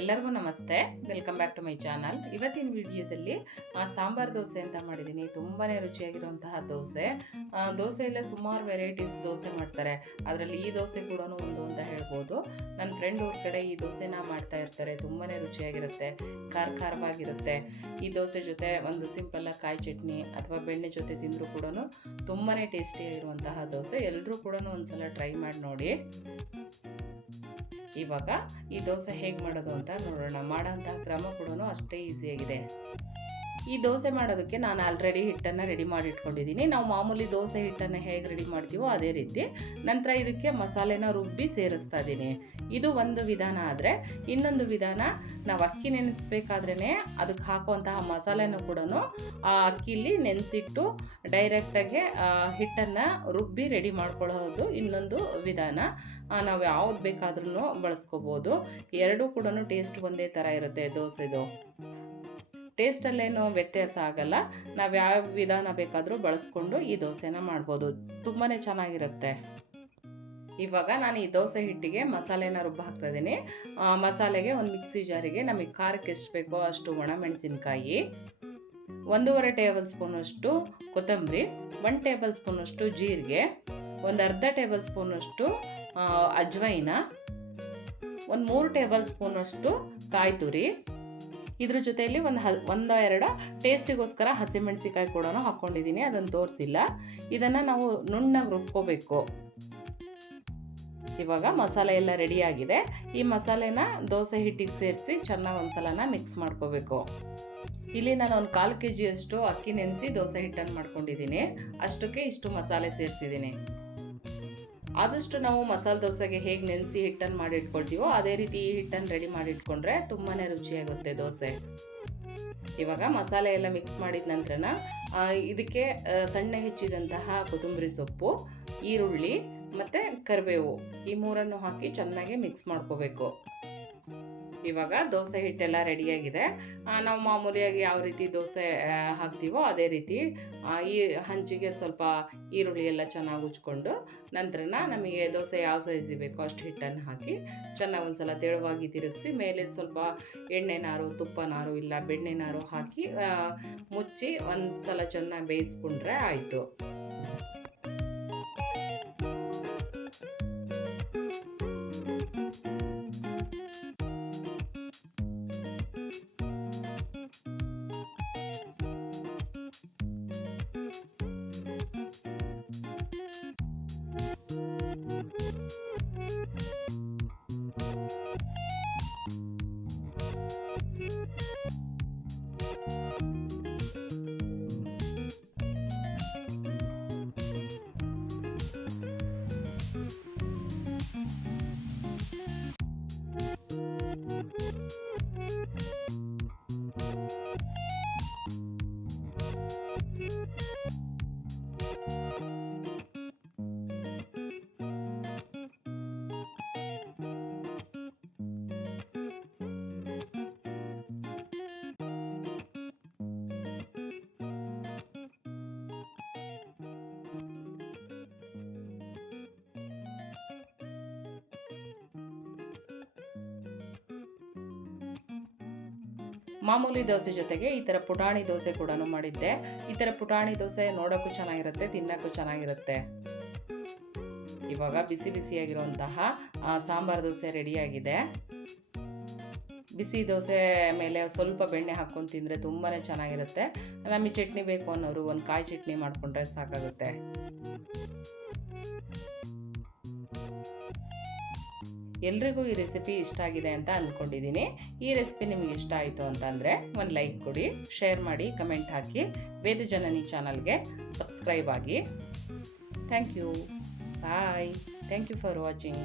ಎಲ್ಲರಿಗೂ ನಮಸ್ತೆ, welcome back to my channel. ಇವತ್ತಿನ ವಿಡಿಯೋದಲ್ಲಿ ಸಾಂಬಾರ್ ದೋಸೆ ಅಂತ ಮಾಡಿದ್ದೀನಿ. ತುಂಬಾ ರುಚಿಯಾಗಿರುವಂತಹ ದೋಸೆ. ದೋಸೆಯಲ್ಲೇ ಸುಮಾರು ವೆರೈಟೀಸ್ ದೋಸೆ ಮಾಡ್ತಾರೆ. ಅದರಲ್ಲಿ ಈ ದೋಸೆ ಕೂಡ ಒಂದು ಅಂತ ಹೇಳ್ಬೋದು. ನನ್ನ ಫ್ರೆಂಡ್ ಊರ ಕಡೆ ಈ ದೋಸೆನ ಮಾಡ್ತಾ ಇರ್ತಾರೆ. ತುಂಬಾ ರುಚಿಯಾಗಿರುತ್ತೆ, ಖಾರವಾಗಿರುತ್ತೆ. ಈ ದೋಸೆ ಜೊತೆ ಒಂದು ಸಿಂಪಲ್ಲಾಗಿ ಕಾಯಿ ಚಟ್ನಿ ಅಥವಾ ಬೆಣ್ಣೆ ಜೊತೆ ತಿಂದರೂ ಕೂಡ ತುಂಬಾ ಟೇಸ್ಟಿಯಾಗಿರುವಂತಹ ದೋಸೆ. ಎಲ್ಲರೂ ಕೂಡ ಒಂದ್ಸಲ ಟ್ರೈ ಮಾಡಿ ನೋಡಿ. ಇವಾಗ ಈ ದೋಸೆ ಹೇಗೆ ಮಾಡೋದು ಅಂತ ನೋಡೋಣ. ಮಾಡೋಂತಹ ಕ್ರಮ ಕೂಡ ಅಷ್ಟೇ ಈಸಿಯಾಗಿದೆ. ಈ ದೋಸೆ ಮಾಡೋದಕ್ಕೆ ನಾನು ಆಲ್ರೆಡಿ ಹಿಟ್ಟನ್ನು ರೆಡಿ ಮಾಡಿ ಇಟ್ಕೊಂಡಿದ್ದೀನಿ. ನಾವು ಮಾಮೂಲಿ ದೋಸೆ ಹಿಟ್ಟನ್ನು ಹೇಗೆ ರೆಡಿ ಮಾಡ್ತೀವೋ ಅದೇ ರೀತಿ. ನಂತರ ಇದಕ್ಕೆ ಮಸಾಲೆನ ರುಬ್ಬಿ ಸೇರಿಸ್ತಾ ಇದ್ದೀನಿ. ಇದು ಒಂದು ವಿಧಾನ. ಆದರೆ ಇನ್ನೊಂದು ವಿಧಾನ, ನಾವು ಅಕ್ಕಿ ನೆನೆಸ್ಬೇಕಾದ್ರೇ ಅದಕ್ಕೆ ಹಾಕುವಂತಹ ಮಸಾಲೆನೂ ಕೂಡ ಆ ಅಕ್ಕಿಲಿ ನೆನೆಸಿಟ್ಟು ಡೈರೆಕ್ಟಾಗಿ ಹಿಟ್ಟನ್ನು ರುಬ್ಬಿ ರೆಡಿ ಮಾಡ್ಕೊಳ್ಳೋದು ಇನ್ನೊಂದು ವಿಧಾನ. ನಾವು ಯಾವ್ದು ಬೇಕಾದ್ರೂ ಬಳಸ್ಕೋಬೋದು. ಎರಡೂ ಕೂಡ ಟೇಸ್ಟ್ ಒಂದೇ ಥರ ಇರುತ್ತೆ ದೋಸೆದು. ಟೇಸ್ಟಲ್ಲೇನೋ ವ್ಯತ್ಯಾಸ ಆಗಲ್ಲ. ನಾವು ಯಾವ ವಿಧಾನ ಬೇಕಾದರೂ ಬಳಸ್ಕೊಂಡು ಈ ದೋಸೆನ ಮಾಡ್ಬೋದು. ತುಂಬಾ ಚೆನ್ನಾಗಿರುತ್ತೆ. ಇವಾಗ ನಾನು ಈ ದೋಸೆ ಹಿಟ್ಟಿಗೆ ಮಸಾಲೆನ ರುಬ್ಬ ಹಾಕ್ತಾ ಇದ್ದೀನಿ. ಮಸಾಲೆಗೆ ಒಂದು ಮಿಕ್ಸಿ ಜಾರಿಗೆ ನಮಗೆ ಖಾರಕ್ಕೆ ಎಷ್ಟು ಬೇಕೋ ಅಷ್ಟು ಒಣಮೆಣಸಿನ್ಕಾಯಿ, 1.5 ಟೇಬಲ್ ಸ್ಪೂನಷ್ಟು ಕೊತ್ತಂಬರಿ, 1 ಟೇಬಲ್ ಸ್ಪೂನಷ್ಟು ಜೀರಿಗೆ, ಒಂದು ಅರ್ಧ ಟೇಬಲ್ ಸ್ಪೂನಷ್ಟು ಅಜ್ವೈನ, ಒಂದು 3 ಟೇಬಲ್ ಸ್ಪೂನಷ್ಟು ಕಾಯಿ ತುರಿ. ಇದ್ರ ಜೊತೆಯಲ್ಲಿ ಒಂದೆರಡು ಟೇಸ್ಟಿಗೋಸ್ಕರ ಹಸಿಮೆಣಸಿಕಾಯಿ ಕೂಡ ಹಾಕ್ಕೊಂಡಿದ್ದೀನಿ, ಅದನ್ನು ತೋರಿಸಿಲ್ಲ. ಇದನ್ನು ನಾವು ನುಣ್ಣಗೆ ರುಬ್ಕೋಬೇಕು. ಇವಾಗ ಮಸಾಲೆ ಎಲ್ಲ ರೆಡಿಯಾಗಿದೆ. ಈ ಮಸಾಲೆನ ದೋಸೆ ಹಿಟ್ಟಿಗೆ ಸೇರಿಸಿ ಚೆನ್ನಾಗಿ ಒಂದ್ಸಲನ ಮಿಕ್ಸ್ ಮಾಡ್ಕೋಬೇಕು. ಇಲ್ಲಿ ನಾನು ಒಂದು 1/4 kg ಅಷ್ಟು ಅಕ್ಕಿ ನೆನೆಸಿ ದೋಸೆ ಹಿಟ್ಟನ್ನು ಮಾಡ್ಕೊಂಡಿದ್ದೀನಿ. ಅಷ್ಟಕ್ಕೆ ಇಷ್ಟು ಮಸಾಲೆ ಸೇರಿಸಿದ್ದೀನಿ. ಆದಷ್ಟು ನಾವು ಮಸಾಲೆ ದೋಸೆಗೆ ಹೇಗೆ ನೆನೆಸಿ ಹಿಟ್ಟನ್ನು ಮಾಡಿ ಇಟ್ಕೊಳ್ತೀವೋ ಅದೇ ರೀತಿ ಈ ಹಿಟ್ಟನ್ನು ರೆಡಿ ಮಾಡಿ ಇಟ್ಕೊಂಡ್ರೆ ತುಂಬಾ ರುಚಿಯಾಗುತ್ತೆ ದೋಸೆ. ಇವಾಗ ಮಸಾಲೆ ಎಲ್ಲ ಮಿಕ್ಸ್ ಮಾಡಿದ ನಂತರ ಇದಕ್ಕೆ ಸಣ್ಣ ಹೆಚ್ಚಿದಂತಹ ಕೊತ್ತಂಬರಿ ಸೊಪ್ಪು, ಈರುಳ್ಳಿ ಮತ್ತು ಕರಿಬೇವು, ಈ ಮೂರನ್ನು ಹಾಕಿ ಚೆನ್ನಾಗಿ ಮಿಕ್ಸ್ ಮಾಡ್ಕೋಬೇಕು. ಇವಾಗ ದೋಸೆ ಹಿಟ್ಟೆಲ್ಲ ರೆಡಿಯಾಗಿದೆ. ನಾವು ಮಾಮೂಲಿಯಾಗಿ ಯಾವ ರೀತಿ ದೋಸೆ ಹಾಕ್ತೀವೋ ಅದೇ ರೀತಿ ಈ ಹಂಚಿಗೆ ಸ್ವಲ್ಪ ಈರುಳ್ಳಿ ಎಲ್ಲ ಚೆನ್ನಾಗಿ ಉಜ್ಕೊಂಡು ನಂತರ ನಮಗೆ ದೋಸೆ ಯಾವ ಸೈಜ್ ಬೇಕೋ ಅಷ್ಟು ಹಿಟ್ಟನ್ನು ಹಾಕಿ ಚೆನ್ನಾಗಿ ಒಂದ್ಸಲ ತೆಳುವಾಗಿ ತಿರುಗಿಸಿ ಮೇಲೆ ಸ್ವಲ್ಪ ಎಣ್ಣೆನಾರು, ತುಪ್ಪನಾರು ಇಲ್ಲ ಬೆಣ್ಣೆನಾರು ಹಾಕಿ ಮುಚ್ಚಿ ಒಂದು ಸಲ ಚೆನ್ನಾಗಿ ಬೇಯಿಸ್ಕೊಂಡ್ರೆ ಆಯಿತು. ಮಾಮೂಲಿ ದೋಸೆ ಜೊತೆಗೆ ಈ ಥರ ಪುಟಾಣಿ ದೋಸೆ ಕೂಡ ಮಾಡಿದ್ದೆ. ಈ ಥರ ಪುಟಾಣಿ ದೋಸೆ ನೋಡೋಕ್ಕೂ ಚೆನ್ನಾಗಿರುತ್ತೆ, ತಿನ್ನೋಕ್ಕೂ ಚೆನ್ನಾಗಿರುತ್ತೆ. ಇವಾಗ ಬಿಸಿ ಬಿಸಿಯಾಗಿರುವಂತಹ ಸಾಂಬಾರು ದೋಸೆ ರೆಡಿಯಾಗಿದೆ. ಬಿಸಿ ದೋಸೆ ಮೇಲೆ ಸ್ವಲ್ಪ ಬೆಣ್ಣೆ ಹಾಕ್ಕೊಂಡು ತಿಂದರೆ ತುಂಬಾ ಚೆನ್ನಾಗಿರುತ್ತೆ. ನಮಗೆ ಚಟ್ನಿ ಬೇಕು ಅನ್ನೋರು ಒಂದು ಕಾಯಿ ಚಟ್ನಿ ಮಾಡಿಕೊಂಡ್ರೆ ಸಾಕಾಗುತ್ತೆ. ಎಲ್ರಿಗೂ ಈ ರೆಸಿಪಿ ಇಷ್ಟ ಆಗಿದೆ ಅಂತ ಅಂದ್ಕೊಂಡಿದ್ದೀನಿ. ಈ ರೆಸಿಪಿ ನಿಮಗೆ ಇಷ್ಟ ಆಯಿತು ಅಂತಂದರೆ ಒಂದು ಲೈಕ್ ಕೊಡಿ, ಶೇರ್ ಮಾಡಿ, ಕಮೆಂಟ್ ಹಾಕಿ. ವೇದ ಜನನಿ ಚಾನಲ್ಗೆ ಸಬ್ಸ್ಕ್ರೈಬ್ ಆಗಿ. Thank you. Bye. Thank you for watching.